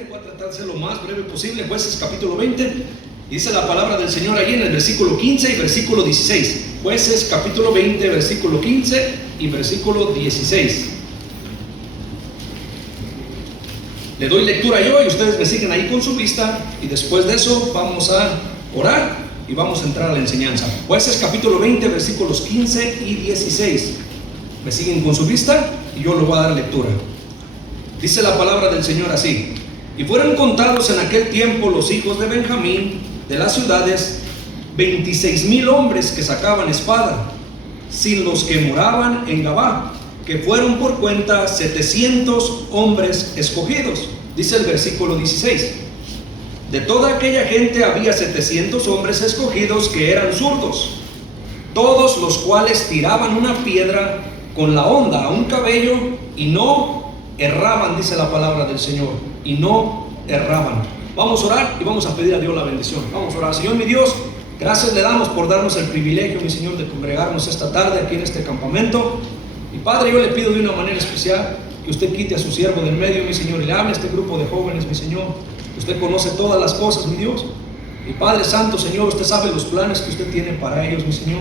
20, voy a tratar de ser lo más breve posible. Jueces capítulo 20, dice la palabra del Señor allí en el versículo 15 y versículo 16. Jueces capítulo 20, versículo 15 y versículo 16. Le doy lectura yo y ustedes me siguen ahí con su vista, y después de eso vamos a orar y vamos a entrar a la enseñanza. Jueces capítulo 20, versículos 15 y 16. Me siguen con su vista y yo le voy a dar lectura. Dice la palabra del Señor así: y fueron contados en aquel tiempo los hijos de Benjamín de las ciudades 26,000 hombres que sacaban espada, sin los que moraban en Gabá, que fueron por cuenta 700 hombres escogidos. Dice el versículo 16: de toda aquella gente había 700 hombres escogidos que eran zurdos, todos los cuales tiraban una piedra con la honda a un cabello y no erraban, dice la palabra del Señor, y no erraban. Vamos a orar y vamos a pedir a Dios la bendición. Vamos a orar. Señor mi Dios, gracias le damos por darnos el privilegio, mi Señor, de congregarnos esta tarde aquí en este campamento. Y Padre, yo le pido de una manera especial que usted quite a su siervo del medio, mi Señor, y le hable a este grupo de jóvenes, mi Señor. Usted conoce todas las cosas, mi Dios. Y Padre Santo, Señor, usted sabe los planes que usted tiene para ellos, mi Señor.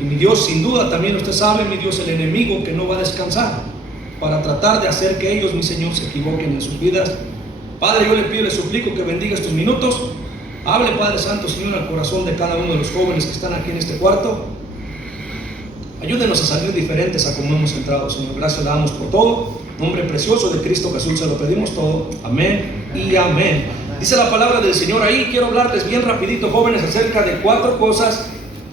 Y mi Dios, sin duda también usted sabe, mi Dios, el enemigo que no va a descansar para tratar de hacer que ellos, mi Señor, se equivoquen en sus vidas. Padre, yo le pido, le suplico que bendiga estos minutos. Hable, Padre Santo, Señor, al corazón de cada uno de los jóvenes que están aquí en este cuarto. Ayúdenos a salir diferentes a como hemos entrado, Señor. Gracias le damos por todo. Nombre precioso de Cristo Jesús se lo pedimos todo. Amén y amén. Dice la palabra del Señor ahí. Quiero hablarles bien rapidito, jóvenes, acerca de 4 cosas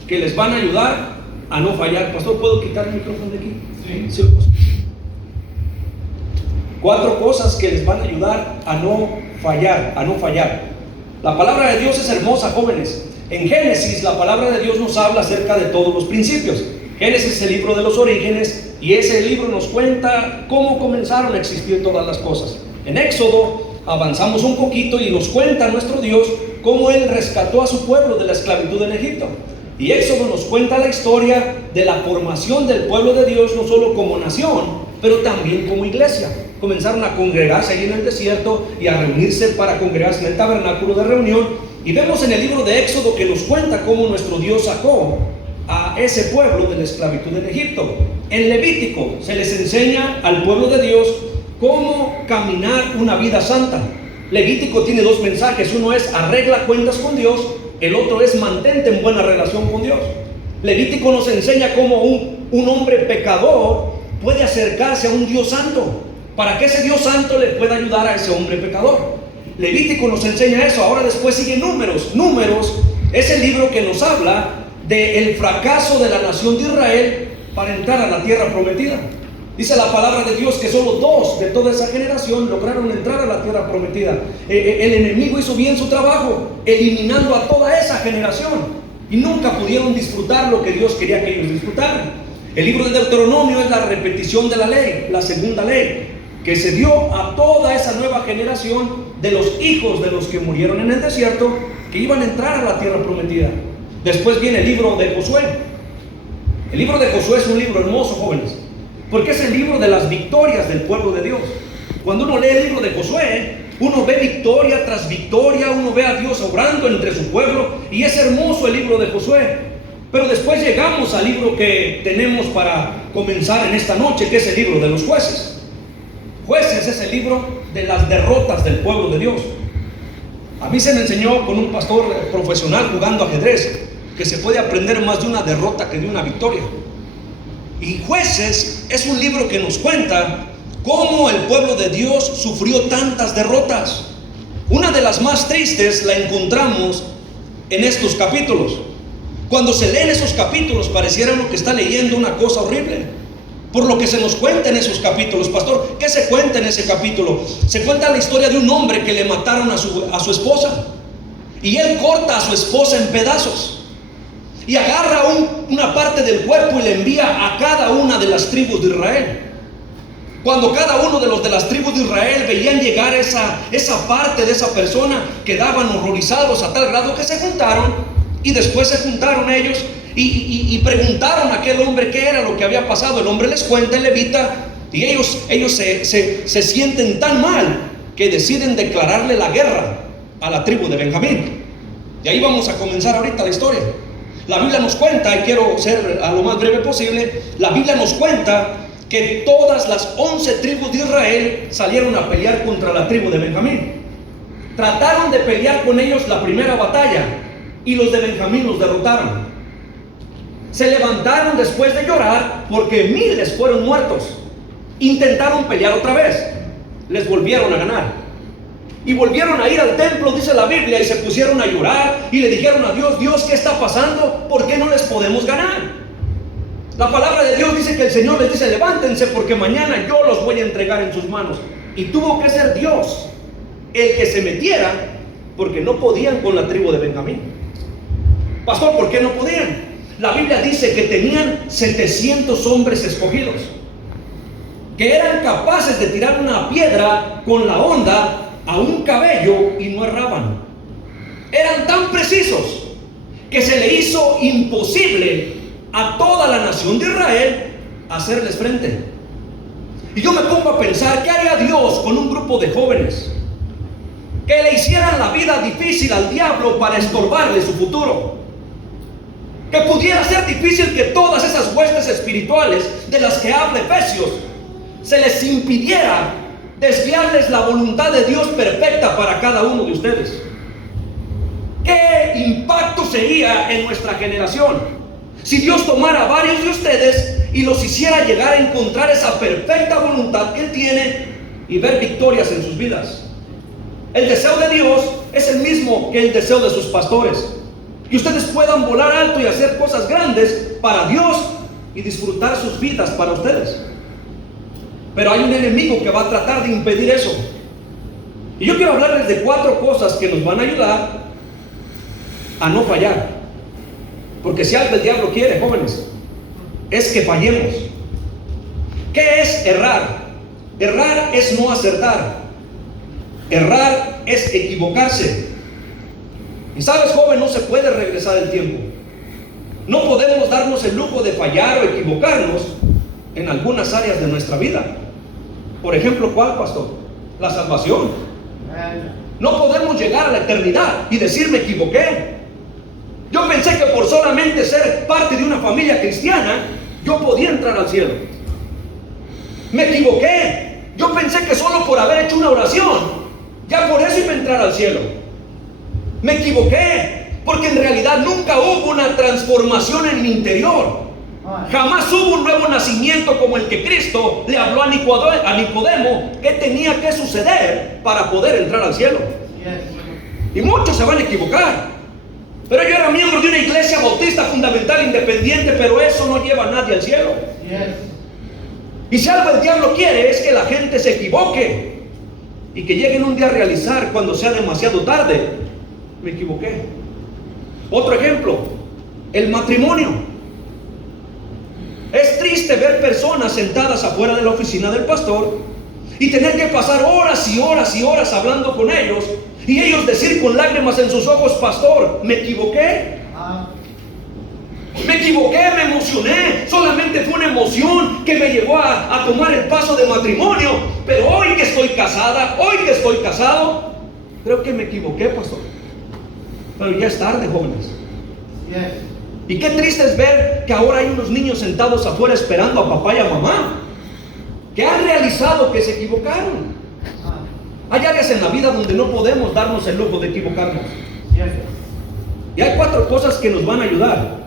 que les van a ayudar a no fallar. Pastor, ¿puedo quitar el micrófono de aquí? Sí. Sí, 4 cosas que les van a ayudar a no fallar, a no fallar. La palabra de Dios es hermosa, jóvenes. En Génesis la palabra de Dios nos habla acerca de todos los principios. Génesis es el libro de los orígenes, y ese libro nos cuenta cómo comenzaron a existir todas las cosas. En Éxodo avanzamos un poquito y nos cuenta nuestro Dios cómo Él rescató a su pueblo de la esclavitud en Egipto. Y Éxodo nos cuenta la historia de la formación del pueblo de Dios, no solo como nación, pero también como iglesia. Comenzaron a congregarse ahí en el desierto y a reunirse para congregarse en el tabernáculo de reunión. Y vemos en el libro de Éxodo que nos cuenta cómo nuestro Dios sacó a ese pueblo de la esclavitud en Egipto. En Levítico se les enseña al pueblo de Dios cómo caminar una vida santa. Levítico tiene 2 mensajes. Uno es arregla cuentas con Dios, el otro es mantente en buena relación con Dios. Levítico nos enseña cómo un hombre pecador puede acercarse a un Dios santo, para que ese Dios santo le pueda ayudar a ese hombre pecador. Levítico nos enseña eso. Ahora después sigue Números. Números es el libro que nos habla del fracaso de la nación de Israel para entrar a la tierra prometida. Dice la palabra de Dios que solo 2 de toda esa generación lograron entrar a la tierra prometida. El enemigo hizo bien su trabajo, eliminando a toda esa generación, y nunca pudieron disfrutar lo que Dios quería que ellos disfrutaran. El libro de Deuteronomio es la repetición de la ley, la segunda ley, que se dio a toda esa nueva generación de los hijos de los que murieron en el desierto, que iban a entrar a la tierra prometida. Después viene el libro de Josué. El libro de Josué es un libro hermoso, jóvenes, porque es el libro de las victorias del pueblo de Dios. Cuando uno lee el libro de Josué, uno ve victoria tras victoria, uno ve a Dios obrando entre su pueblo, y es hermoso el libro de Josué. Pero después llegamos al libro que tenemos para comenzar en esta noche, que es el libro de los jueces. Jueces es el libro de las derrotas del pueblo de Dios. A mí se me enseñó con un pastor profesional jugando ajedrez que se puede aprender más de una derrota que de una victoria. Y Jueces es un libro que nos cuenta cómo el pueblo de Dios sufrió tantas derrotas. Una de las más tristes la encontramos en estos capítulos. Cuando se leen esos capítulos pareciera uno que está leyendo una cosa horrible, por lo que se nos cuenta en esos capítulos. Pastor, ¿qué se cuenta en ese capítulo? Se cuenta la historia de un hombre que le mataron a su esposa, y él corta a su esposa en pedazos y agarra una parte del cuerpo y le envía a cada una de las tribus de Israel. Cuando cada uno de los de las tribus de Israel veían llegar esa parte de esa persona, quedaban horrorizados a tal grado que se juntaron, y después se juntaron ellos y preguntaron a aquel hombre qué era lo que había pasado. El hombre les cuenta, el levita, y ellos se sienten tan mal que deciden declararle la guerra a la tribu de Benjamín. Y ahí vamos a comenzar ahorita la historia. La Biblia nos cuenta, y quiero ser a lo más breve posible, la Biblia nos cuenta que todas las 11 tribus de Israel salieron a pelear contra la tribu de Benjamín. Trataron de pelear con ellos la primera batalla y los de Benjamín los derrotaron. Se levantaron después de llorar porque miles fueron muertos. Intentaron pelear otra vez, les volvieron a ganar. Y volvieron a ir al templo, dice la Biblia, y se pusieron a llorar y le dijeron a Dios: Dios, ¿qué está pasando? ¿Por qué no les podemos ganar? La palabra de Dios dice que el Señor les dice: levántense porque mañana yo los voy a entregar en sus manos. Y tuvo que ser Dios el que se metiera, porque no podían con la tribu de Benjamín. Pastor, ¿por qué no podían? La Biblia dice que tenían 700 hombres escogidos, que eran capaces de tirar una piedra con la honda a un cabello y no erraban. Eran tan precisos que se le hizo imposible a toda la nación de Israel hacerles frente. Y yo me pongo a pensar, ¿qué haría Dios con un grupo de jóvenes que le hicieran la vida difícil al diablo para estorbarle su futuro? Que pudiera ser difícil que todas esas huestes espirituales de las que habla Efesios se les impidiera desviarles la voluntad de Dios perfecta para cada uno de ustedes. ¿Qué impacto sería en nuestra generación si Dios tomara a varios de ustedes y los hiciera llegar a encontrar esa perfecta voluntad que Él tiene y ver victorias en sus vidas? El deseo de Dios es el mismo que el deseo de sus pastores, que ustedes puedan volar alto y hacer cosas grandes para Dios y disfrutar sus vidas para ustedes. Pero hay un enemigo que va a tratar de impedir eso. Y yo quiero hablarles de 4 cosas que nos van a ayudar a no fallar. Porque si algo el diablo quiere, jóvenes, es que fallemos. ¿Qué es errar? Errar es no acertar. Errar es equivocarse. Y sabes, joven, no se puede regresar el tiempo. No podemos darnos el lujo de fallar o equivocarnos en algunas áreas de nuestra vida. Por ejemplo, ¿cuál, pastor? La salvación. No podemos llegar a la eternidad y decir: me equivoqué. Yo pensé que por solamente ser parte de una familia cristiana yo podía entrar al cielo. Me equivoqué. Yo pensé que solo por haber hecho una oración ya por eso iba a entrar al cielo. Me equivoqué porque en realidad nunca hubo una transformación en mi interior. Jamás hubo un nuevo nacimiento como el que Cristo le habló a Nicodemo que tenía que suceder para poder entrar al cielo. Y muchos se van a equivocar. Pero yo era miembro de una iglesia bautista fundamental independiente, pero eso no lleva a nadie al cielo. Y si algo el diablo quiere es que la gente se equivoque y que lleguen un día a realizar cuando sea demasiado tarde: me equivoqué. Otro ejemplo, el matrimonio. Es triste ver personas sentadas afuera de la oficina del pastor y tener que pasar horas y horas y horas hablando con ellos, y ellos decir con lágrimas en sus ojos: pastor, me equivoqué. Me equivoqué, me emocioné. Solamente fue una emoción que me llevó a tomar el paso de matrimonio. Pero hoy que estoy casada, hoy que estoy casado, creo que me equivoqué, pastor. Pero ya es tarde, jóvenes. Y qué triste es ver que ahora hay unos niños sentados afuera esperando a papá y a mamá, que han realizado que se equivocaron. Hay áreas en la vida donde no podemos darnos el lujo de equivocarnos. Y hay 4 cosas que nos van a ayudar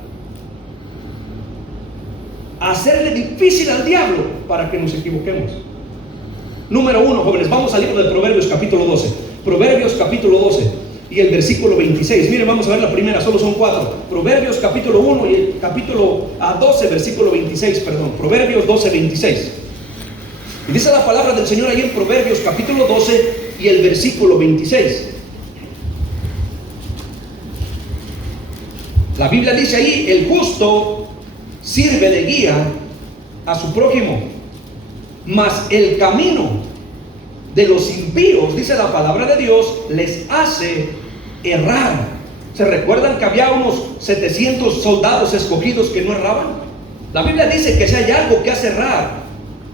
a hacerle difícil al diablo para que nos equivoquemos. Número 1, jóvenes, vamos al libro de Proverbios capítulo 12. Proverbios capítulo 12 y el versículo 26. Miren, vamos a ver la primera, solo son 4. Proverbios capítulo 1 y el capítulo 12, versículo 26, perdón. Proverbios 12, 26. Y dice la palabra del Señor ahí en Proverbios capítulo 12 y el versículo 26. La Biblia dice ahí: el justo sirve de guía a su prójimo, mas el camino de los impíos, dice la palabra de Dios, les hace errar. ¿Se recuerdan que había unos 700 soldados escogidos que no erraban? La Biblia dice que si hay algo que hace errar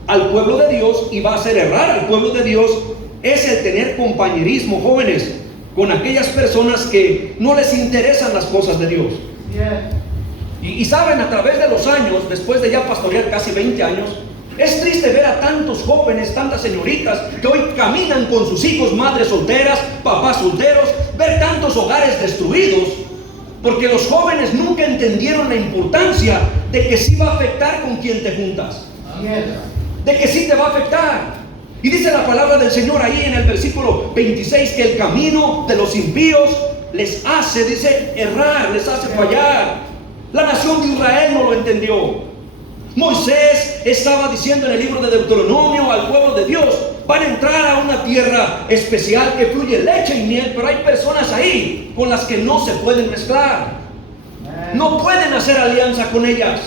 al pueblo de Dios y va a hacer errar al pueblo de Dios, es el tener compañerismo, jóvenes, con aquellas personas que no les interesan las cosas de Dios. Y saben, a través de los años, después de ya pastorear casi 20 años, es triste ver a tantos jóvenes, tantas señoritas que hoy caminan con sus hijos, madres solteras, papás solteros, ver tantos hogares destruidos, porque los jóvenes nunca entendieron la importancia de que sí va a afectar con quien te juntas, de que sí te va a afectar. Y dice la palabra del Señor ahí en el versículo 26 que el camino de los impíos les hace, dice, errar, les hace fallar. La nación de Israel no lo entendió. Moisés estaba diciendo en el libro de Deuteronomio al pueblo de Dios: van a entrar a una tierra especial que fluye leche y miel, pero hay personas ahí con las que no se pueden mezclar. No pueden hacer alianza con ellas,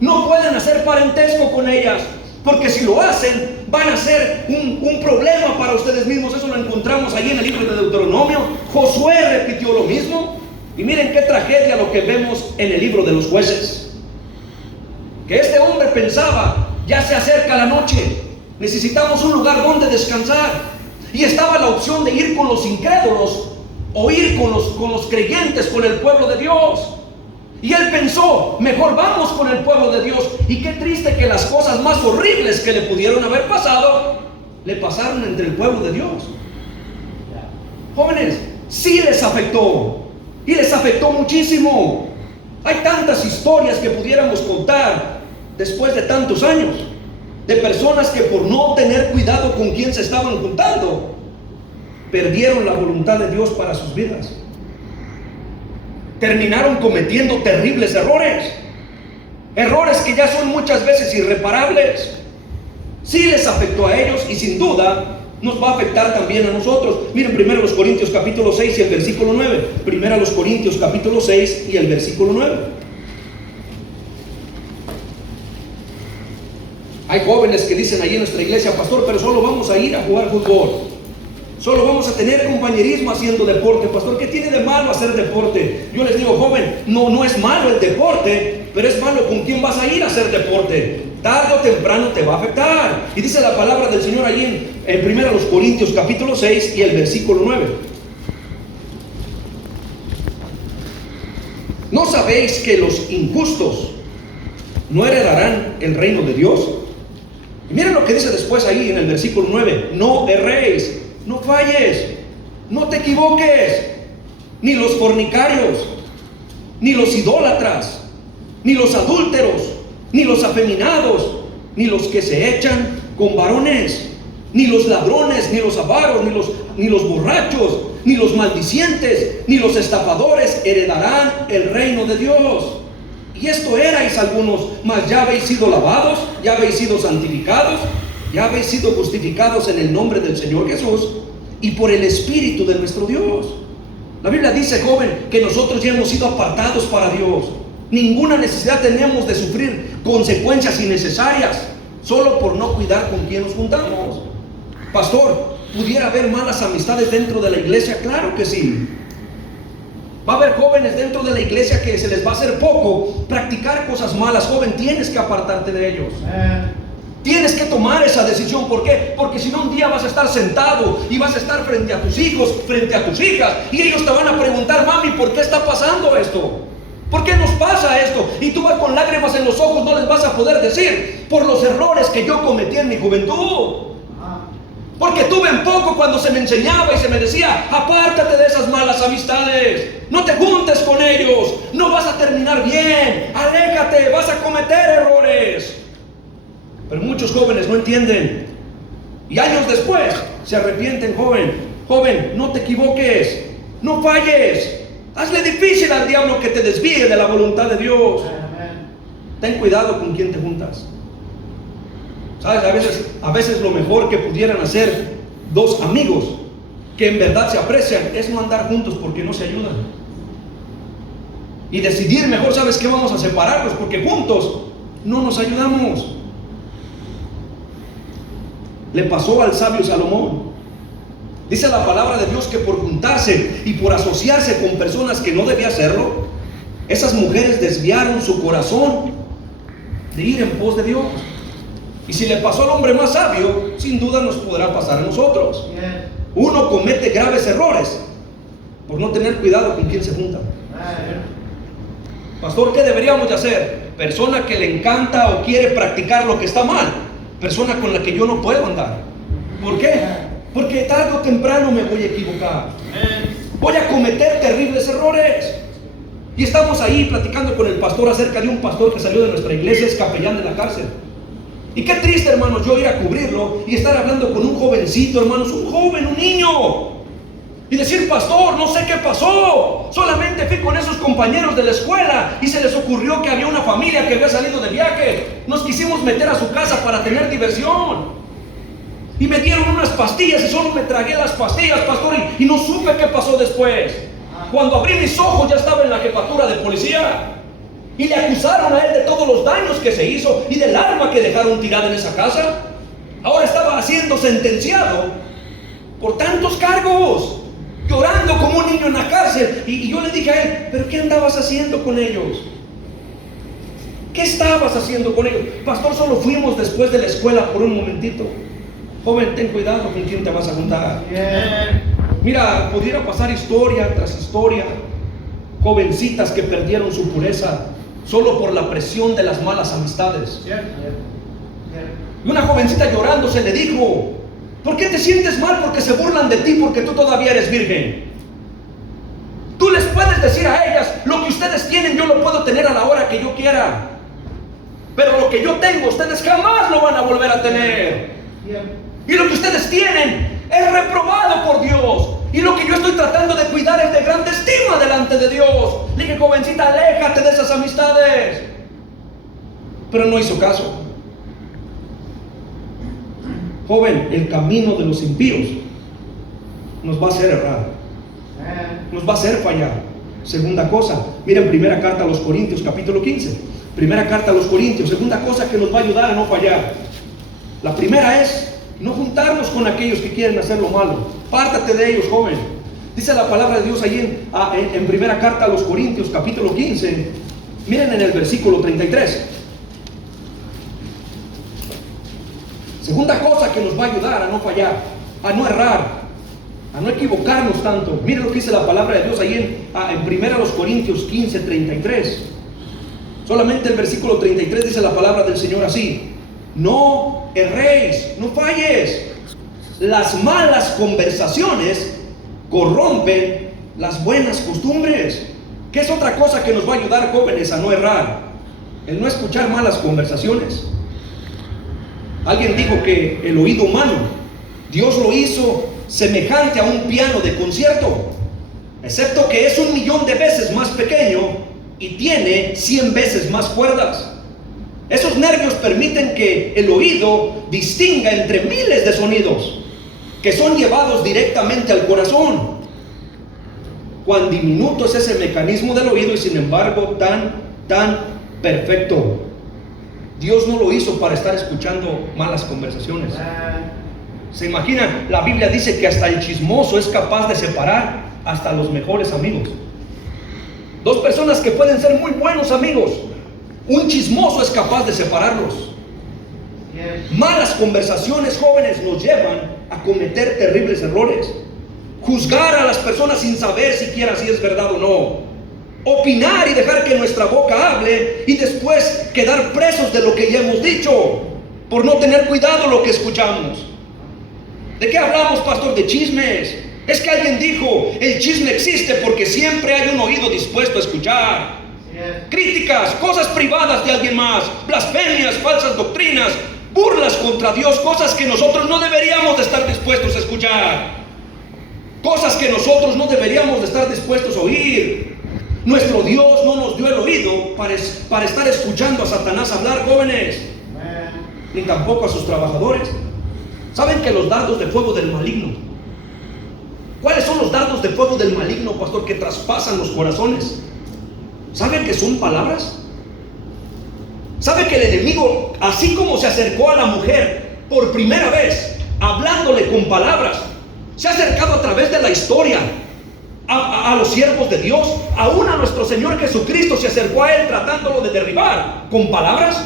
no pueden hacer parentesco con ellas, porque si lo hacen van a ser un problema para ustedes mismos. Eso lo encontramos ahí en el libro de Deuteronomio. Josué repitió lo mismo, y miren qué tragedia lo que vemos en el libro de los Jueces. Que este hombre pensaba: ya se acerca la noche, necesitamos un lugar donde descansar. Y estaba la opción de ir con los incrédulos o ir con los creyentes, con el pueblo de Dios. Y él pensó: mejor vamos con el pueblo de Dios. Y qué triste que las cosas más horribles que le pudieron haber pasado, le pasaron entre el pueblo de Dios. Jóvenes, sí les afectó, y les afectó muchísimo. Hay tantas historias que pudiéramos contar después de tantos años, de personas que por no tener cuidado con quién se estaban juntando, perdieron la voluntad de Dios para sus vidas. Terminaron cometiendo terribles errores que ya son muchas veces irreparables. Sí les afectó a ellos, y sin duda nos va a afectar también a nosotros. Miren 1 Corintios capítulo 6 y el versículo 9. 1 Corintios capítulo 6 y el versículo 9. Hay jóvenes que dicen ahí en nuestra iglesia: pastor, pero solo vamos a ir a jugar fútbol, solo vamos a tener compañerismo haciendo deporte. Pastor, ¿qué tiene de malo hacer deporte? Yo les digo: joven, no es malo el deporte, pero es malo con quién vas a ir a hacer deporte. Tarde o temprano te va a afectar. Y dice la palabra del Señor ahí en 1 Corintios capítulo 6 y el versículo 9. ¿No sabéis que los injustos no heredarán el reino de Dios? Y miren lo que dice después ahí en el versículo 9: no erréis, no falles, no te equivoques, ni los fornicarios, ni los idólatras, ni los adúlteros, ni los afeminados, ni los que se echan con varones, ni los ladrones, ni los avaros, ni los borrachos, ni los maldicientes, ni los estafadores heredarán el reino de Dios. Y esto erais algunos, mas ya habéis sido lavados, ya habéis sido santificados, ya habéis sido justificados en el nombre del Señor Jesús y por el Espíritu de nuestro Dios. La Biblia dice, joven, que nosotros ya hemos sido apartados para Dios. Ninguna necesidad tenemos de sufrir consecuencias innecesarias solo por no cuidar con quién nos juntamos. Pastor, ¿pudiera haber malas amistades dentro de la iglesia? Claro que sí. Va a haber jóvenes dentro de la iglesia que se les va a hacer poco practicar cosas malas. Joven, tienes que apartarte de ellos. Tienes que tomar esa decisión. ¿Por qué? Porque si no, un día vas a estar sentado y vas a estar frente a tus hijos, frente a tus hijas, y ellos te van a preguntar: mami, ¿por qué está pasando esto? ¿Por qué nos pasa esto? Y tú vas con lágrimas en los ojos, no les vas a poder decir: por los errores que yo cometí en mi juventud. Porque tuve en poco cuando se me enseñaba y se me decía: apártate de esas malas amistades, no te juntes con ellos, no vas a terminar bien, aléjate, vas a cometer errores. Pero muchos jóvenes no entienden, y años después se arrepienten. Joven, no te equivoques, no falles, hazle difícil al diablo que te desvíe de la voluntad de Dios. Ten cuidado con quién te juntas. ¿Sabes? A veces lo mejor que pudieran hacer dos amigos que en verdad se aprecian es no andar juntos porque no se ayudan. Y decidir mejor: ¿sabes qué? Vamos a separarlos porque juntos no nos ayudamos. Le pasó al sabio Salomón. Dice la palabra de Dios que por juntarse y por asociarse con personas que no debía hacerlo, esas mujeres desviaron su corazón de ir en pos de Dios. Y si le pasó al hombre más sabio, sin duda nos podrá pasar a nosotros. Uno comete graves errores por no tener cuidado con quién se junta. Pastor, ¿qué deberíamos de hacer? Persona que le encanta o quiere practicar lo que está mal, persona con la que yo no puedo andar. ¿Por qué? Porque tarde o temprano me voy a equivocar, voy a cometer terribles errores. Y estamos ahí platicando con el pastor acerca de un pastor que salió de nuestra iglesia, es capellán de la cárcel. Y qué triste, hermanos, yo ir a cubrirlo y estar hablando con un jovencito, hermanos, un joven, un niño, y decir: pastor, no sé qué pasó, solamente fui con esos compañeros de la escuela y se les ocurrió que había una familia que había salido de viaje, nos quisimos meter a su casa para tener diversión y me dieron unas pastillas y solo me tragué las pastillas, pastor, y no supe qué pasó después. Cuando abrí mis ojos ya estaba en la jefatura de policía y le acusaron a él de todos los daños que se hizo y del arma que dejaron tirada en esa casa. Ahora estaba siendo sentenciado por tantos cargos, llorando como un niño en la cárcel. Y yo le dije a él: ¿pero qué andabas haciendo con ellos? ¿Qué estabas haciendo con ellos? Pastor, solo fuimos después de la escuela por un momentito. Joven, ten cuidado con quién te vas a juntar. Mira, pudiera pasar historia tras historia, jovencitas que perdieron su pureza solo por la presión de las malas amistades. Y una jovencita llorando se le dijo: ¿por qué te sientes mal porque se burlan de ti porque tú todavía eres virgen? Tú les puedes decir a ellas: lo que ustedes tienen yo lo puedo tener a la hora que yo quiera, pero lo que yo tengo ustedes jamás lo van a volver a tener. Y lo que ustedes tienen es reprobado por Dios, y lo que yo estoy tratando de cuidar es de grande estima delante de Dios. Le dije: jovencita, aléjate de esas amistades. Pero no hizo caso. Joven, el camino de los impíos nos va a hacer errar, nos va a hacer fallar. Segunda cosa, miren, primera carta a los Corintios, capítulo 15. Primera carta a los Corintios, segunda cosa que nos va a ayudar a no fallar. La primera es no juntarnos con aquellos que quieren hacer lo malo. Pártate de ellos, joven. Dice la palabra de Dios ahí en primera carta a los Corintios, capítulo 15. Miren en el versículo 33. Segunda cosa que nos va a ayudar a no fallar, a no errar, a no equivocarnos tanto. Miren lo que dice la palabra de Dios ahí en primera los Corintios 15, 33. Solamente el versículo 33 dice la palabra del Señor así: no erréis, no falles. Las malas conversaciones corrompen las buenas costumbres. ¿Qué es otra cosa que nos va a ayudar, jóvenes, a no errar? El no escuchar malas conversaciones. Alguien dijo que el oído humano, Dios lo hizo semejante a un piano de concierto, excepto que es 1.000.000 de veces más pequeño y tiene 100 veces más cuerdas. Esos nervios permiten que el oído distinga entre miles de sonidos que son llevados directamente al corazón. Cuán diminuto es ese mecanismo del oído y sin embargo tan perfecto. Dios no lo hizo para estar escuchando malas conversaciones. ¿Se imaginan? La Biblia dice que hasta el chismoso es capaz de separar hasta los mejores amigos. Dos personas que pueden ser muy buenos amigos, un chismoso es capaz de separarlos. Malas conversaciones, jóvenes, nos llevan a cometer terribles errores. Juzgar a las personas sin saber siquiera si es verdad o no. Opinar y dejar que nuestra boca hable y después quedar presos de lo que ya hemos dicho por no tener cuidado lo que escuchamos. ¿De qué hablamos, pastor? De chismes. Es que alguien dijo: el chisme existe porque siempre hay un oído dispuesto a escuchar. Críticas, cosas privadas de alguien más, blasfemias, falsas doctrinas, burlas contra Dios, cosas que nosotros no deberíamos de estar dispuestos a escuchar, cosas que nosotros no deberíamos de estar dispuestos a oír. Nuestro Dios no nos dio el oído para estar escuchando a Satanás hablar, jóvenes, ni tampoco a sus trabajadores. ¿Saben que los dardos de fuego del maligno? ¿Cuáles son los dardos de fuego del maligno, pastor, que traspasan los corazones? ¿Saben que son palabras? ¿Sabe que el enemigo, así como se acercó a la mujer por primera vez, hablándole con palabras, se ha acercado a través de la historia a los siervos de Dios? Aún a nuestro Señor Jesucristo se acercó a él tratándolo de derribar con palabras.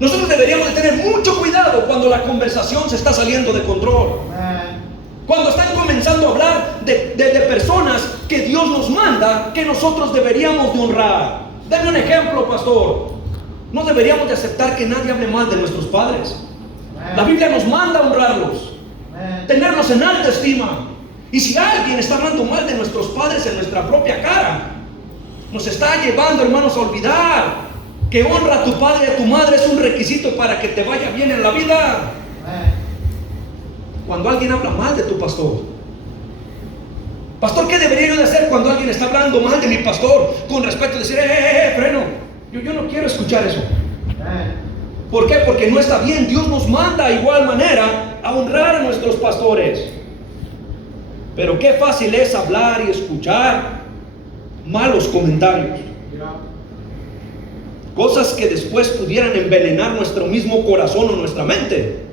Nosotros deberíamos de tener mucho cuidado cuando la conversación se está saliendo de control. Cuando están comenzando a hablar de personas que Dios nos manda, que nosotros deberíamos de honrar. Dame un ejemplo, pastor. No deberíamos de aceptar que nadie hable mal de nuestros padres. La Biblia nos manda a honrarlos, tenerlos en alta estima. Y si alguien está hablando mal de nuestros padres en nuestra propia cara, nos está llevando, hermanos, a olvidar que honra a tu padre y a tu madre es un requisito para que te vaya bien en la vida. Cuando alguien habla mal de tu pastor, pastor, ¿qué debería yo de hacer cuando alguien está hablando mal de mi pastor? Con respeto, decir, freno, yo no quiero escuchar eso. ¿Por qué? Porque no está bien. Dios nos manda de igual manera a honrar a nuestros pastores. Pero qué fácil es hablar y escuchar malos comentarios, cosas que después pudieran envenenar nuestro mismo corazón o nuestra mente.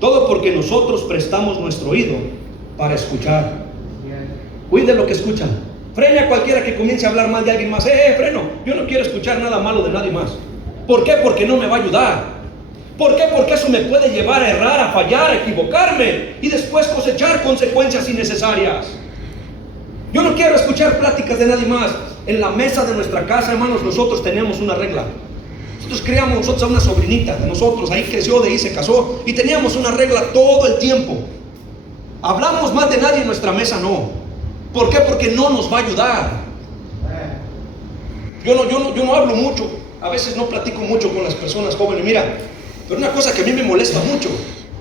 Todo porque nosotros prestamos nuestro oído para escuchar. Cuide lo que escuchan. Frene a cualquiera que comience a hablar mal de alguien más. Freno, yo no quiero escuchar nada malo de nadie más. ¿Por qué? Porque no me va a ayudar. ¿Por qué? Porque eso me puede llevar a errar, a fallar, a equivocarme y después cosechar consecuencias innecesarias. Yo no quiero escuchar pláticas de nadie más. En la mesa de nuestra casa, hermanos, nosotros tenemos una regla. Nosotros criamos a una sobrinita de nosotros, ahí creció, de ahí se casó, y teníamos una regla todo el tiempo. Hablamos más de nadie en nuestra mesa, no. ¿Por qué? Porque no nos va a ayudar. Yo no hablo mucho, a veces no platico mucho con las personas jóvenes. Mira, pero una cosa que a mí me molesta mucho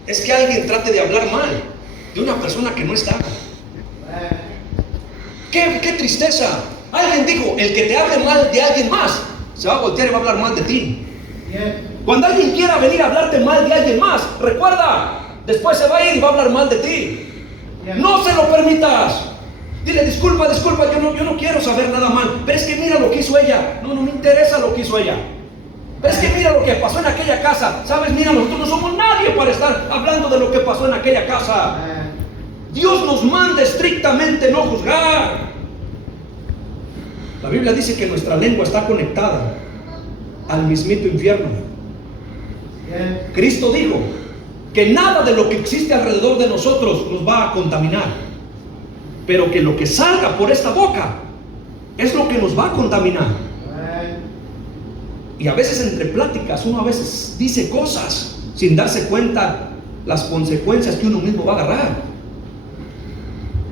es que alguien trate de hablar mal de una persona que no está. ¡Qué tristeza! Alguien dijo, el que te hable mal de alguien más se va a voltear y va a hablar mal de ti. Cuando alguien quiera venir a hablarte mal de alguien más, recuerda, después se va a ir y va a hablar mal de ti. No se lo permitas. Dile, disculpa, yo no quiero saber nada mal, pero es que mira lo que hizo ella. No me interesa lo que hizo ella. Pero es que mira lo que pasó en aquella casa. ¿Sabes? Mira, nosotros no somos nadie para estar hablando de lo que pasó en aquella casa. Dios nos manda estrictamente no juzgar. La Biblia dice que nuestra lengua está conectada al mismito infierno. Cristo dijo que nada de lo que existe alrededor de nosotros nos va a contaminar, pero que lo que salga por esta boca es lo que nos va a contaminar. Y a veces entre pláticas uno a veces dice cosas sin darse cuenta las consecuencias que uno mismo va a agarrar.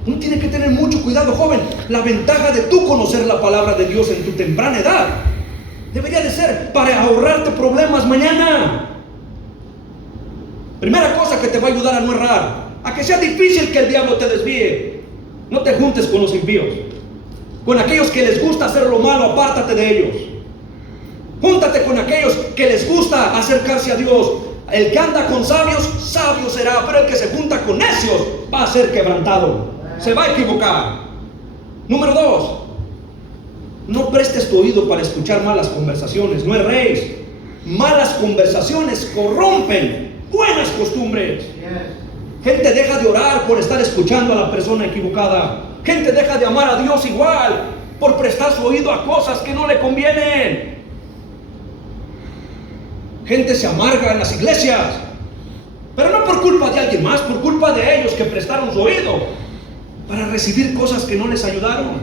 Uno tiene que tener mucho cuidado, joven. La ventaja de tú conocer la palabra de Dios en tu temprana edad debería de ser para ahorrarte problemas mañana. Primera cosa que te va a ayudar a no errar, a que sea difícil que el diablo te desvíe. No te juntes con los impíos. Con aquellos que les gusta hacer lo malo, apártate de ellos. Júntate con aquellos que les gusta acercarse a Dios. El que anda con sabios, sabio será, pero el que se junta con necios va a ser quebrantado. Se va a equivocar. Número 2, no prestes tu oído para escuchar malas conversaciones. No erréis. Malas conversaciones corrompen buenas costumbres. Gente deja de orar por estar escuchando a la persona equivocada. Gente deja de amar a Dios igual por prestar su oído a cosas que no le convienen. Gente se amarga en las iglesias, pero no por culpa de alguien más, por culpa de ellos que prestaron su oído para recibir cosas que no les ayudaron.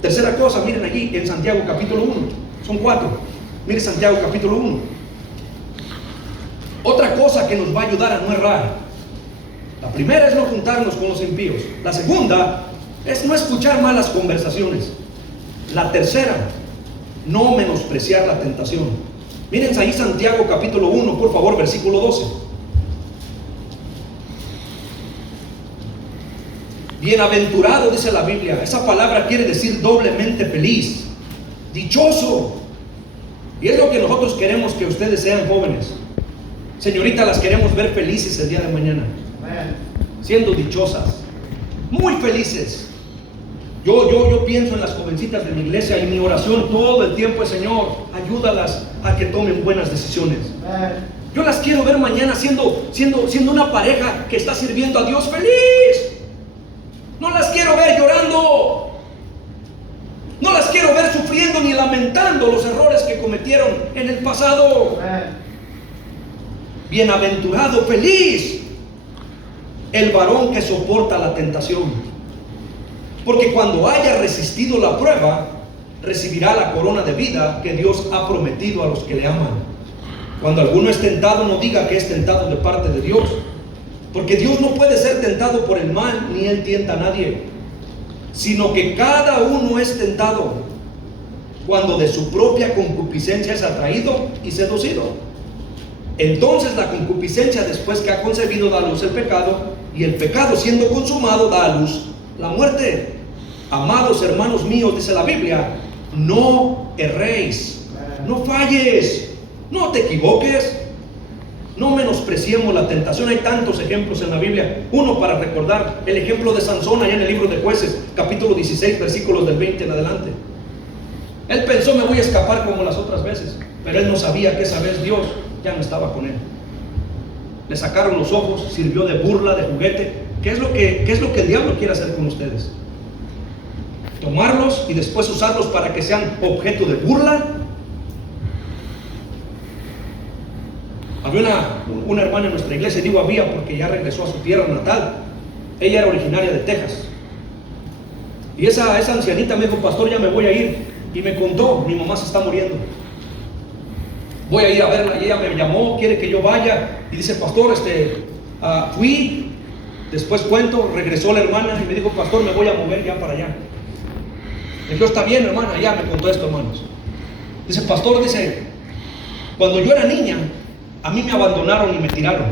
Tercera cosa, miren allí en Santiago capítulo 1, son 4. Miren Santiago capítulo 1. Otra cosa que nos va a ayudar a no errar. La primera es no juntarnos con los impíos. La segunda es no escuchar malas conversaciones. La tercera, no menospreciar la tentación. Miren ahí Santiago capítulo 1, por favor, versículo 12. Bienaventurado, dice la Biblia. Esa palabra quiere decir doblemente feliz, dichoso. Y es lo que nosotros queremos que ustedes sean, jóvenes. Señoritas, las queremos ver felices el día de mañana, siendo dichosas, muy felices. Yo pienso en las jovencitas de mi iglesia y mi oración todo el tiempo es: Señor, ayúdalas a que tomen buenas decisiones. Yo las quiero ver mañana siendo una pareja que está sirviendo a Dios feliz. No las quiero ver llorando. No las quiero a ver sufriendo ni lamentando los errores que cometieron en el pasado. Bienaventurado, feliz el varón que soporta la tentación, porque cuando haya resistido la prueba, recibirá la corona de vida que Dios ha prometido a los que le aman. Cuando alguno es tentado, no diga que es tentado de parte de Dios, porque Dios no puede ser tentado por el mal, ni Él tienta a nadie, sino que cada uno es tentado cuando de su propia concupiscencia es atraído y seducido. Entonces la concupiscencia, después que ha concebido, da a luz el pecado, y el pecado, siendo consumado, da a luz la muerte. Amados hermanos míos, dice la Biblia, no erréis, no falles, no te equivoques, no menospreciemos la tentación. Hay tantos ejemplos en la Biblia. Uno para recordar, el ejemplo de Sansón allá en el libro de Jueces, capítulo 16, versículos del 20 en adelante. Él pensó, me voy a escapar como las otras veces, pero él no sabía que esa vez Dios ya no estaba con él. Le sacaron los ojos, sirvió de burla, de juguete. ¿Qué es lo que el diablo quiere hacer con ustedes? Tomarlos y después usarlos para que sean objeto de burla. Había una hermana en nuestra iglesia, digo había porque ya regresó a su tierra natal. Ella era originaria de Texas. Y esa ancianita me dijo, pastor, ya me voy a ir. Y me contó, mi mamá se está muriendo. Voy a ir a verla. Y ella me llamó, quiere que yo vaya. Y dice, pastor, fui. Después cuento, regresó la hermana y me dijo, pastor, me voy a mover ya para allá. Le dije, está bien, hermana. Ya me contó esto, hermanos. Dice, pastor, dice, cuando yo era niña, a mí me abandonaron y me tiraron.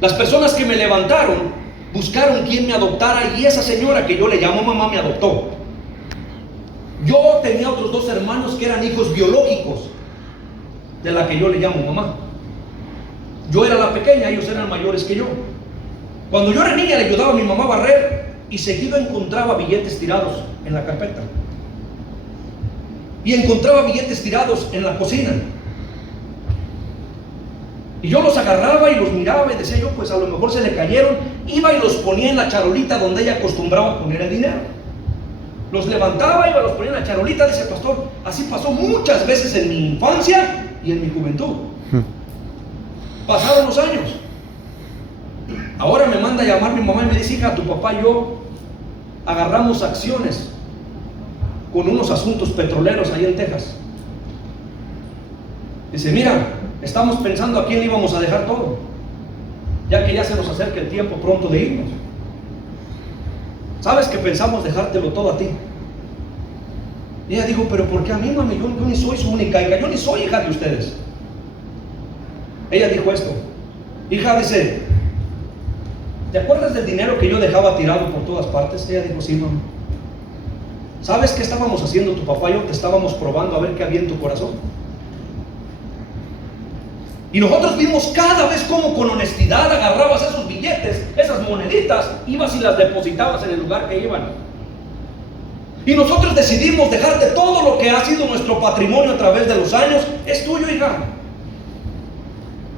Las personas que me levantaron buscaron quien me adoptara, y esa señora que yo le llamo mamá me adoptó. Yo tenía otros 2 hermanos que eran hijos biológicos de la que yo le llamo mamá. Yo era la pequeña, ellos eran mayores que yo. Cuando yo era niña le ayudaba a mi mamá a barrer, y seguido encontraba billetes tirados en la carpeta, y encontraba billetes tirados en la cocina. Y yo los agarraba y los miraba y decía yo, pues a lo mejor se le cayeron. Iba y los ponía en la charolita donde ella acostumbraba poner el dinero. Los levantaba, iba, los ponía en la charolita. Dice, pastor, así pasó muchas veces en mi infancia y en mi juventud. Pasaron los años. Ahora me manda a llamar mi mamá y me dice, hija, tu papá y yo agarramos acciones con unos asuntos petroleros ahí en Texas. Dice, mira, estamos pensando a quién íbamos a dejar todo, ya que ya se nos acerca el tiempo pronto de irnos. ¿Sabes que pensamos dejártelo todo a ti? Y ella dijo, pero ¿por qué a mí, mami? Yo ni soy su única hija, yo ni soy hija de ustedes. Ella dijo esto, hija, dice, ¿te acuerdas del dinero que yo dejaba tirado por todas partes? Ella dijo, sí, mami. ¿Sabes qué estábamos haciendo tu papá y yo? Te estábamos probando a ver qué había en tu corazón. Y nosotros vimos cada vez cómo con honestidad agarrabas esos billetes, esas moneditas, ibas y las depositabas en el lugar que iban. Y nosotros decidimos dejarte todo lo que ha sido nuestro patrimonio a través de los años. Es tuyo, hija.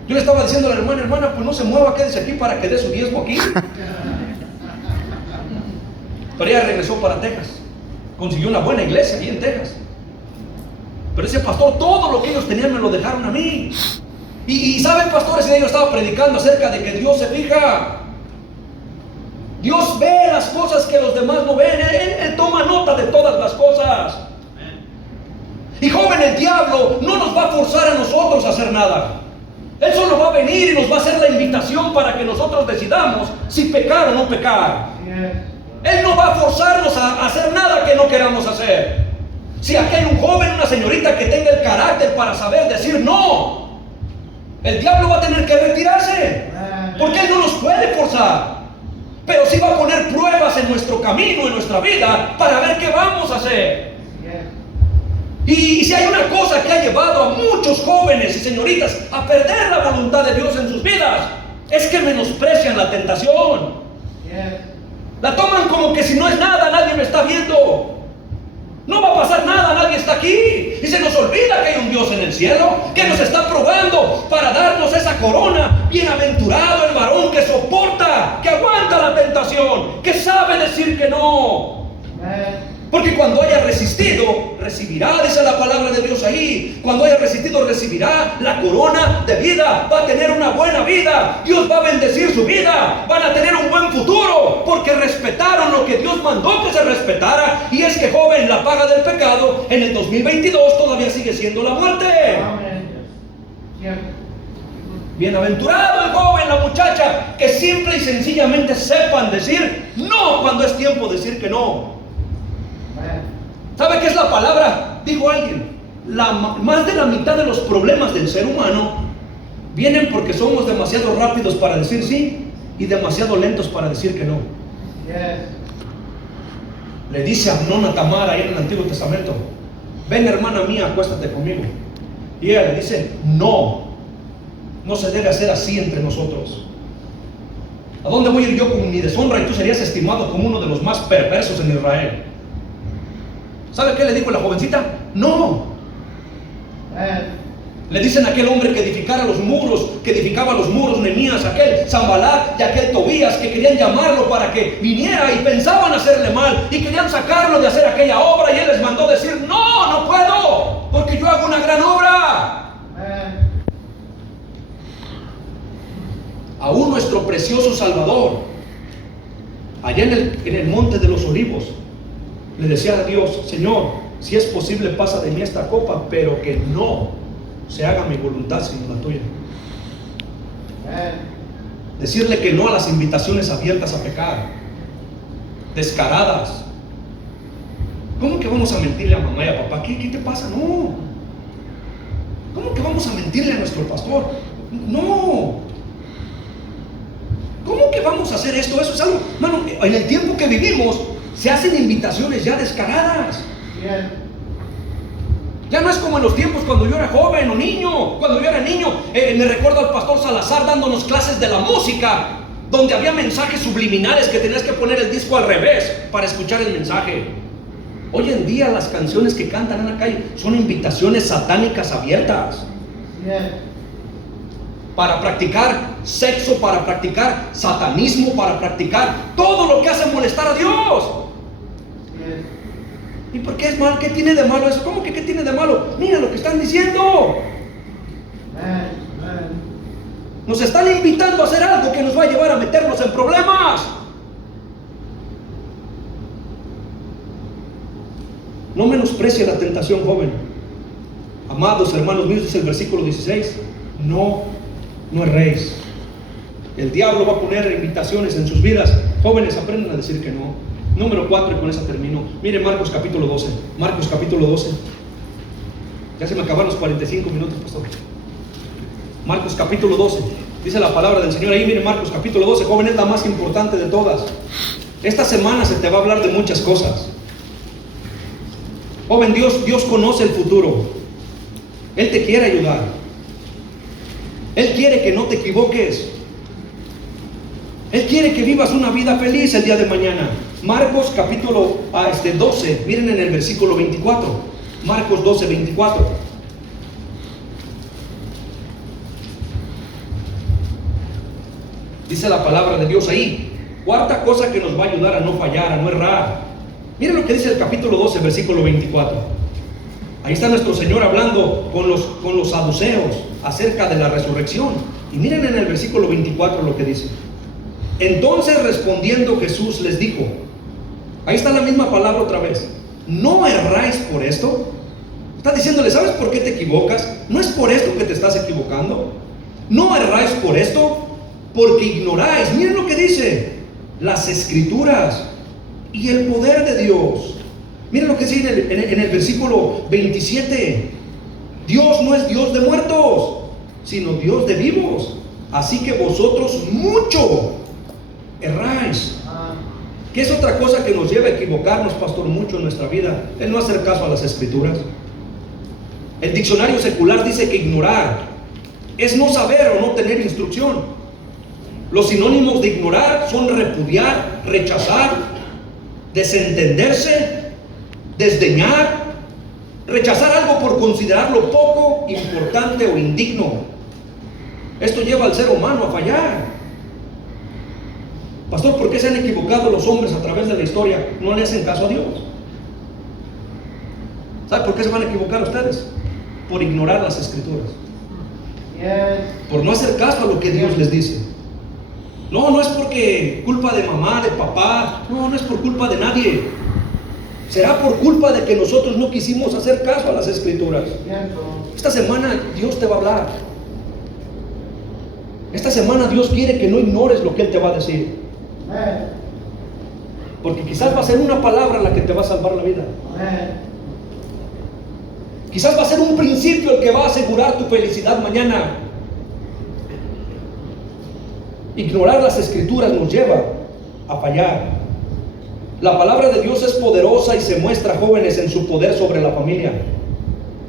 Yo le estaba diciendo a la hermana, pues no se mueva, quédese aquí para que dé su diezmo aquí. Pero ella regresó para Texas, consiguió una buena iglesia ahí en Texas. Pero ese pastor, todo lo que ellos tenían me lo dejaron a mí. Y saben, pastores, yo estaba predicando acerca de que Dios se fija. Dios ve las cosas que los demás no ven. Él toma nota de todas las cosas. Y joven, el diablo no nos va a forzar a nosotros a hacer nada. Él solo va a venir y nos va a hacer la invitación para que nosotros decidamos si pecar o no pecar. Él no va a forzarnos a hacer nada que no queramos hacer. Si aquí hay un joven, una señorita que tenga el carácter para saber decir no, el diablo va a tener que retirarse, porque él no nos puede forzar, pero sí va a poner pruebas en nuestro camino, en nuestra vida, para ver qué vamos a hacer. Y si hay una cosa que ha llevado a muchos jóvenes y señoritas a perder la voluntad de Dios en sus vidas, es que menosprecian la tentación. La toman como que si no es nada, nadie me está viendo, no va a pasar nada, nadie está aquí. Y se nos olvida que hay un Dios en el cielo que nos está probando para darnos esa corona. Bienaventurado el varón que soporta, que aguanta la tentación, que sabe decir que no. Porque cuando haya resistido, recibirá, dice la palabra de Dios ahí. Cuando haya resistido, recibirá la corona de vida. Va a tener una buena vida. Dios va a bendecir su vida. Van a tener un buen futuro. Porque respetaron lo que Dios mandó que se respetara. Y es que, joven, la paga del pecado en el 2022 todavía sigue siendo la muerte. Bienaventurado el joven, la muchacha, que simple y sencillamente sepan decir no cuando es tiempo de decir que no. ¿Sabe qué es la palabra? Dijo alguien, más de la mitad de los problemas del ser humano vienen porque somos demasiado rápidos para decir sí y demasiado lentos para decir que no. Le dice Amnón a Tamar ahí en el Antiguo Testamento: ven, hermana mía, acuéstate conmigo. Y ella le dice: no se debe hacer así entre nosotros. ¿A dónde voy a ir yo con mi deshonra y tú serías estimado como uno de los más perversos en Israel? ¿Sabe qué le dijo la jovencita? No. Le dicen a aquel hombre que edificaba los muros, Nehemías, aquel Sanbalat y aquel Tobías, que querían llamarlo para que viniera y pensaban hacerle mal y querían sacarlo de hacer aquella obra, y él les mandó decir: no puedo, porque yo hago una gran obra. Aún nuestro precioso Salvador, allá en el monte de los Olivos, le decía a Dios: Señor, si es posible, pasa de mí esta copa, pero que no se haga mi voluntad sino la tuya. Decirle que no a las invitaciones abiertas a pecar, descaradas. ¿Cómo que vamos a mentirle a mamá y a papá? ¿Qué te pasa? No. ¿Cómo que vamos a mentirle a nuestro pastor? No. ¿Cómo que vamos a hacer esto? Eso es algo, hermano, en el tiempo que vivimos se hacen invitaciones ya descaradas. Ya no es como en los tiempos cuando yo era joven o niño. Cuando yo era niño, me recuerdo al pastor Salazar dándonos clases de la música, donde había mensajes subliminales que tenías que poner el disco al revés para escuchar el mensaje. Hoy en día las canciones que cantan en la calle son invitaciones satánicas abiertas. Para practicar sexo, para practicar satanismo, para practicar todo lo que hace molestar a Dios. ¿Y por qué es malo? ¿Qué tiene de malo eso? ¿Cómo que qué tiene de malo? Mira lo que están diciendo. Nos están invitando a hacer algo que nos va a llevar a meternos en problemas. No menosprecie la tentación, joven. Amados hermanos míos, dice el versículo 16: no erréis. El diablo va a poner invitaciones en sus vidas. Jóvenes, aprendan a decir que no. Número 4, y con esa termino. Mire Marcos capítulo 12. Marcos capítulo 12. Ya se me acabaron los 45 minutos, pastor. Marcos capítulo 12. Dice la palabra del Señor ahí. Mire Marcos capítulo 12. Joven, es la más importante de todas. Esta semana se te va a hablar de muchas cosas. Joven, Dios conoce el futuro. Él te quiere ayudar. Él quiere que no te equivoques. Él quiere que vivas una vida feliz el día de mañana. Marcos capítulo 12, miren en el versículo 24. Marcos 12, 24. Dice la palabra de Dios ahí. Cuarta cosa que nos va a ayudar a no fallar, a no errar. Miren lo que dice el capítulo 12, versículo 24. Ahí está nuestro Señor hablando con los saduceos acerca de la resurrección. Y miren en el versículo 24 lo que dice. Entonces respondiendo Jesús les dijo, ahí está la misma palabra otra vez: ¿no erráis por esto? Está diciéndole: ¿sabes por qué te equivocas? No es por esto que te estás equivocando. ¿No erráis por esto? Porque ignoráis, miren lo que dice, las escrituras y el poder de Dios. Miren lo que dice en el versículo 27. Dios no es Dios de muertos, sino Dios de vivos. Así que vosotros mucho erráis. ¿Qué es otra cosa que nos lleva a equivocarnos, pastor, mucho en nuestra vida? El no hacer caso a las escrituras. El diccionario secular dice que ignorar es no saber o no tener instrucción. Los sinónimos de ignorar son repudiar, rechazar, desentenderse, desdeñar, rechazar algo por considerarlo poco, importante o indigno. Esto lleva al ser humano a fallar. Pastor, ¿por qué se han equivocado los hombres a través de la historia? No le hacen caso a Dios. ¿Sabe por qué se van a equivocar ustedes? Por ignorar las escrituras. Por no hacer caso a lo que Dios les dice. No, no es porque culpa de mamá, de papá. No, no es por culpa de nadie. Será por culpa de que nosotros no quisimos hacer caso a las escrituras. Esta semana Dios te va a hablar. Esta semana Dios quiere que no ignores lo que Él te va a decir. Porque quizás va a ser una palabra la que te va a salvar la vida. Quizás va a ser un principio el que va a asegurar tu felicidad mañana. Ignorar las escrituras nos lleva a fallar. La palabra de Dios es poderosa y se muestra, jóvenes, en su poder sobre la familia,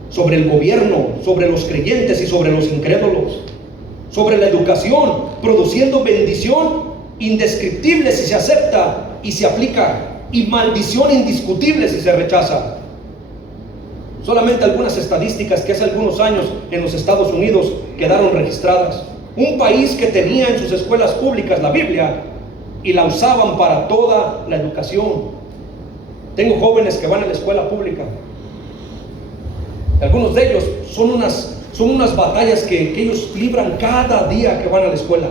sobre el gobierno, sobre los creyentes y sobre los incrédulos, sobre la educación, produciendo bendición indescriptible si se acepta y se aplica, y maldición indiscutible si se rechaza. Solamente algunas estadísticas que hace algunos años en los Estados Unidos quedaron registradas. Un país que tenía en sus escuelas públicas la Biblia y la usaban para toda la educación. Tengo jóvenes que van a la escuela pública. Algunos de ellos son unas batallas que ellos libran cada día que van a la escuela.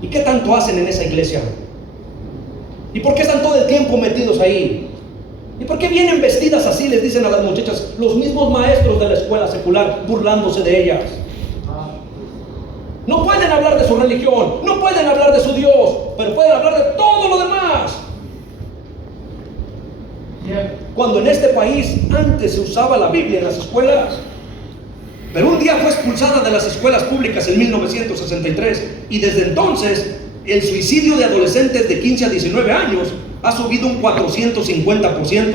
¿Y qué tanto hacen en esa iglesia? ¿Y por qué están todo el tiempo metidos ahí? ¿Y por qué vienen vestidas así? Les dicen a las muchachas, los mismos maestros de la escuela secular, burlándose de ellas. No pueden hablar de su religión, no pueden hablar de su Dios, pero pueden hablar de todo lo demás. Cuando en este país antes se usaba la Biblia en las escuelas, pero un día fue expulsada de las escuelas públicas en 1963, y desde entonces el suicidio de adolescentes de 15 a 19 años ha subido un 450%.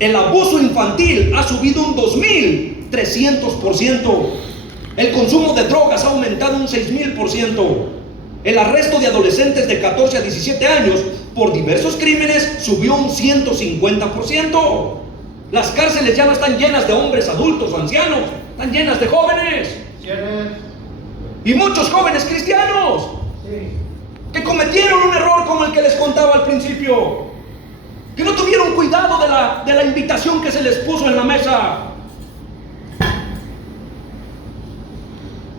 El abuso infantil ha subido un 2300%. El consumo de drogas ha aumentado un 6000%. El arresto de adolescentes de 14 a 17 años por diversos crímenes subió un 150%. Las cárceles ya no están llenas de hombres adultos o ancianos, están llenas de jóvenes. Y muchos jóvenes cristianos que cometieron un error como el que les contaba al principio, que no tuvieron cuidado de la invitación que se les puso en la mesa.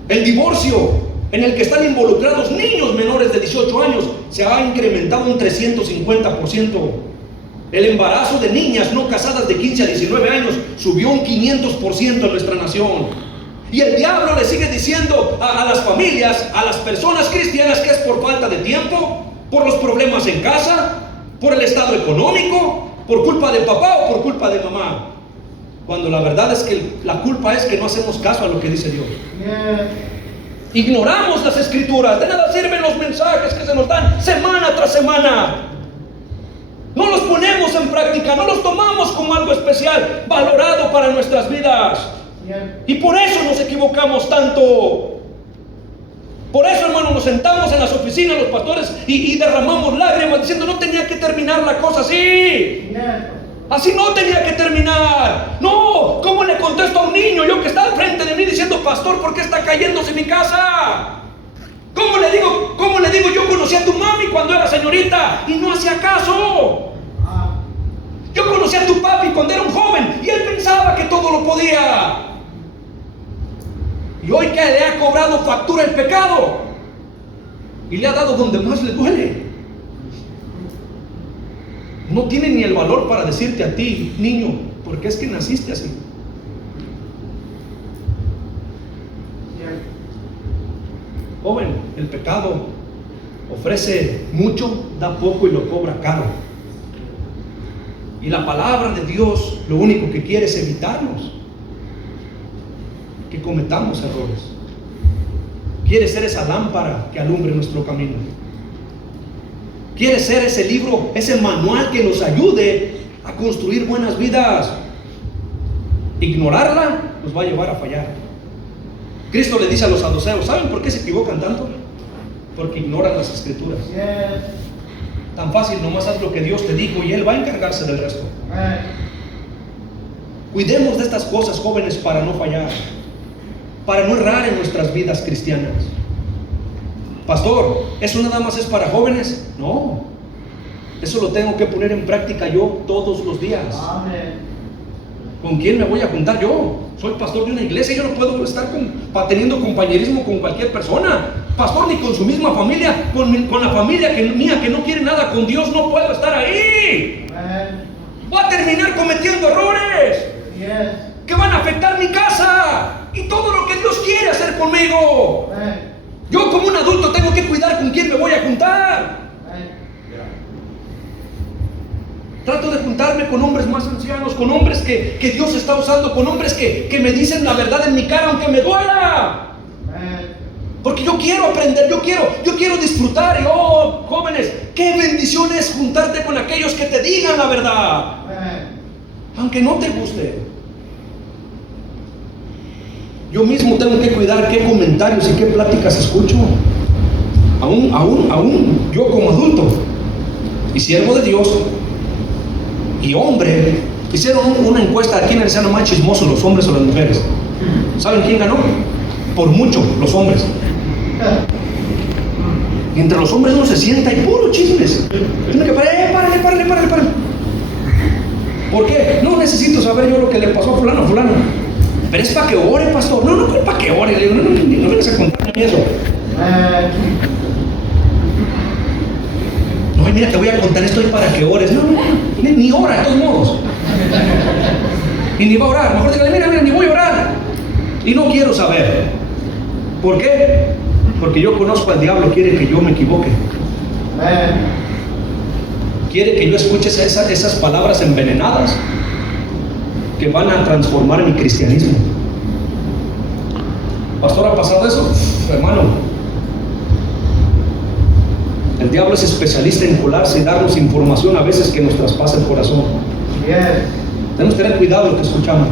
El divorcio en el que están involucrados niños menores de 18 años se ha incrementado un 350%. El embarazo de niñas no casadas de 15 a 19 años subió un 500% en nuestra nación. Y el diablo le sigue diciendo a las familias, a las personas cristianas, que es por falta de tiempo, por los problemas en casa, por el estado económico, por culpa de papá o por culpa de mamá. Cuando la verdad es que la culpa es que no hacemos caso a lo que dice Dios. Ignoramos las escrituras. De nada sirven los mensajes que se nos dan semana tras semana. No los ponemos en práctica, no los tomamos como algo especial, valorado para nuestras vidas. Y por eso nos equivocamos tanto. Por eso, hermano, nos sentamos en las oficinas los pastores y derramamos lágrimas diciendo, no tenía que terminar la cosa así. Así no tenía que terminar. No, ¿cómo le contesto a un niño, yo que está al frente de mí, diciendo, pastor, ¿por qué está cayéndose mi casa? ¿Cómo le digo, yo conocí a tu mami cuando era señorita y no hacía caso? Yo conocí a tu papi cuando era un joven y él pensaba que todo lo podía. Y hoy que le ha cobrado factura el pecado y le ha dado donde más le duele, no tiene ni el valor para decirte a ti, niño, porque es que naciste así. Joven, el pecado ofrece mucho, da poco y lo cobra caro. Y la palabra de Dios lo único que quiere es evitarnos que cometamos errores. Quiere ser esa lámpara que alumbre nuestro camino. Quiere ser ese libro, ese manual que nos ayude a construir buenas vidas. Ignorarla nos va a llevar a fallar. Cristo le dice a los saduceos, ¿saben por qué se equivocan tanto? Porque ignoran las escrituras. Tan fácil, nomás haz lo que Dios te dijo y Él va a encargarse del resto. Cuidemos de estas cosas, jóvenes, para no fallar, para no errar en nuestras vidas cristianas. Pastor, ¿eso nada más es para jóvenes? No. Eso lo tengo que poner en práctica yo todos los días. ¿Con quién me voy a juntar yo? Soy pastor de una iglesia, yo no puedo estar teniendo compañerismo con cualquier persona. Pastor, ni con su misma familia, con la familia mía que no quiere nada con Dios, no puedo estar ahí. Voy a terminar cometiendo errores que van a afectar mi casa y todo lo que Dios quiere hacer conmigo. Yo como un adulto tengo que cuidar con quién me voy a juntar. Trato de juntarme con hombres más ancianos, con hombres que Dios está usando, con hombres que me dicen la verdad en mi cara aunque me duela. Porque yo quiero aprender, yo quiero disfrutar. Y oh, jóvenes, qué bendición es juntarte con aquellos que te digan la verdad, aunque no te guste. Yo mismo tengo que cuidar qué comentarios y qué pláticas escucho. Aún yo como adulto y siervo de Dios y hombre, hicieron una encuesta aquí en el Seno más chismoso, los hombres o las mujeres. ¿Saben quién ganó? Por mucho, los hombres. Y entre los hombres uno se sienta y puro chismes. Tiene que párale. ¿Por qué? No necesito saber yo lo que le pasó a fulano. Pero es para que ore, pastor. No es para que ore. No vengas a contarme eso. No, mira, te voy a contar esto para que ores. No, ni ora de todos modos. Y ni va a orar. Mejor dígale, mira, ni voy a orar. Y no quiero saber. ¿Por qué? Porque yo conozco al diablo, quiere que yo me equivoque. Quiere que yo escuche esas palabras envenenadas que van a transformar mi cristianismo. Pastor, ¿ha pasado eso? Hermano, el diablo es especialista en colarse y darnos información a veces que nos traspasa el corazón. Tenemos que tener cuidado de lo que escuchamos.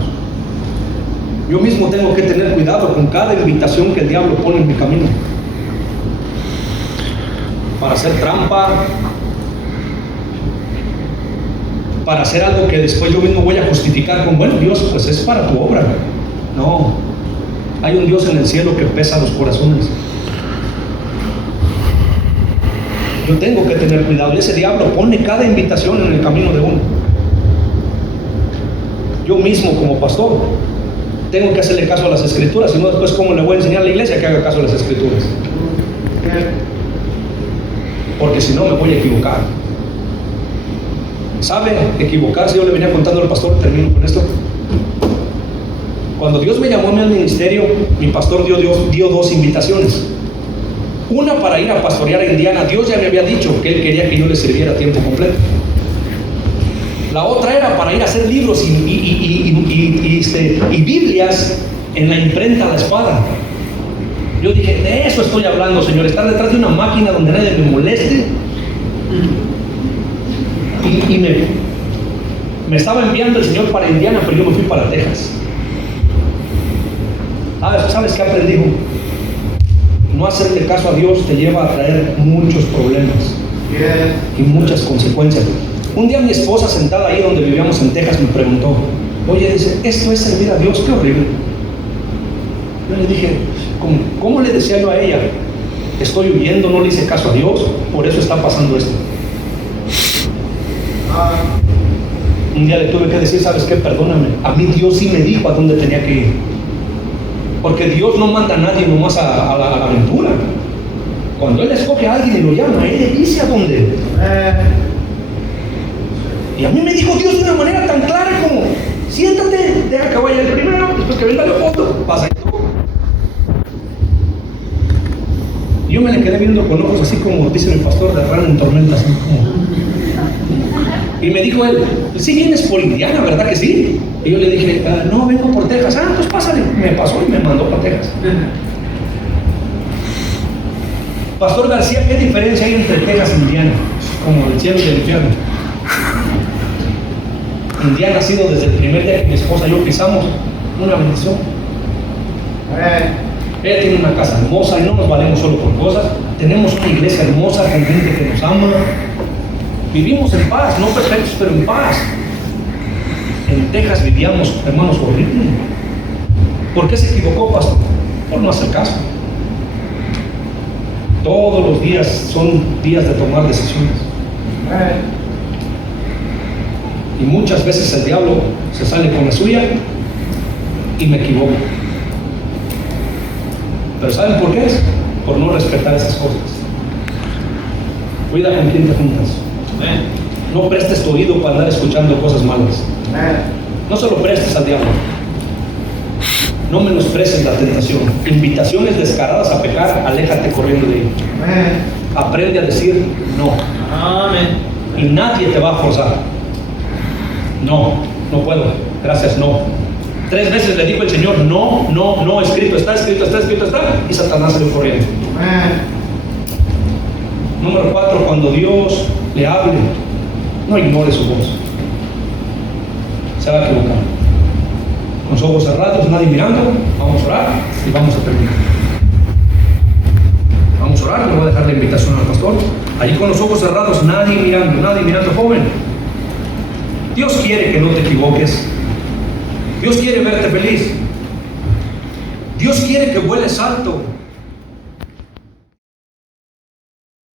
Yo mismo tengo que tener cuidado con cada invitación que el diablo pone en mi camino para hacer trampa, para hacer algo que después yo mismo voy a justificar con, bueno, Dios, pues es para tu obra. No, hay un Dios en el cielo que pesa los corazones. Yo tengo que tener cuidado. Y ese diablo pone cada invitación en el camino de uno. Yo mismo como pastor tengo que hacerle caso a las escrituras, si no después cómo le voy a enseñar a la iglesia que haga caso a las escrituras. Porque si no me voy a equivocar. ¿Sabe? Equivocarse, yo le venía contando al pastor, termino con esto. Cuando Dios me llamó a mí al ministerio, mi pastor dio dos invitaciones. Una para ir a pastorear a Indiana. Dios ya me había dicho que Él quería que yo le sirviera a tiempo completo. La otra era para ir a hacer libros y Biblias en la imprenta a la espada. Yo dije, de eso estoy hablando, Señor, estar detrás de una máquina donde nadie me moleste. Y me estaba enviando el Señor para Indiana, pero yo me fui para Texas. ¿Sabes qué aprendí? No hacerle caso a Dios te lleva a traer muchos problemas y muchas consecuencias. Un día mi esposa, sentada ahí donde vivíamos en Texas, me preguntó, oye, dice, ¿esto es servir a Dios? Qué horrible. Yo le dije, ¿cómo le decía yo a ella? Estoy huyendo, no le hice caso a Dios, por eso está pasando esto. Un día le tuve que decir, ¿sabes qué? Perdóname, a mí Dios sí me dijo a dónde tenía que ir. Porque Dios no manda a nadie nomás a la aventura. Cuando Él escoge a alguien y lo llama, Él le dice a dónde. Y a mí me dijo Dios de una manera tan clara como, siéntate, deja que vaya el primero, después que venga el otro, pasa tú. Y yo me le quedé viendo con ojos así como dice el pastor, de rana en tormenta, así como. Y me dijo él, sí vienes por Indiana, ¿verdad que sí? Y yo le dije, no, vengo por Texas. Pues pásale. Me pasó y me mandó para Texas. Pastor García, ¿qué diferencia hay entre Texas e Indiana? Como el cielo y el infierno. Indiana ha sido desde el primer día que mi esposa y yo pisamos una bendición. Ella tiene una casa hermosa y no nos valemos solo por cosas. Tenemos una iglesia hermosa con gente que nos ama. Vivimos en paz, no perfectos, pero en paz. En Texas vivíamos, hermanos, horrible. ¿Por qué se equivocó, pastor? Por no hacer caso. Todos los días son días de tomar decisiones. Y muchas veces el diablo se sale con la suya y me equivoco. Pero ¿saben por qué es? Por no respetar esas cosas. Cuida con quién te juntas. No prestes tu oído para andar escuchando cosas malas. No se lo prestes al diablo. No menosprecies la tentación. Invitaciones descaradas a pecar, aléjate corriendo de ello. Aprende a decir no. Amén. Y nadie te va a forzar. No, no puedo. Gracias, no. 3 veces le dijo el Señor, no, no, no, escrito está, escrito está, escrito está. Y Satanás salió corriendo. Número 4, cuando Dios le hable, no ignore su voz. Se va a equivocar. Con los ojos cerrados, nadie mirando, vamos a orar y vamos a terminar. Vamos a orar, le voy a dejar la invitación al pastor. Allí con los ojos cerrados, nadie mirando, joven. Dios quiere que no te equivoques. Dios quiere verte feliz. Dios quiere que vueles alto.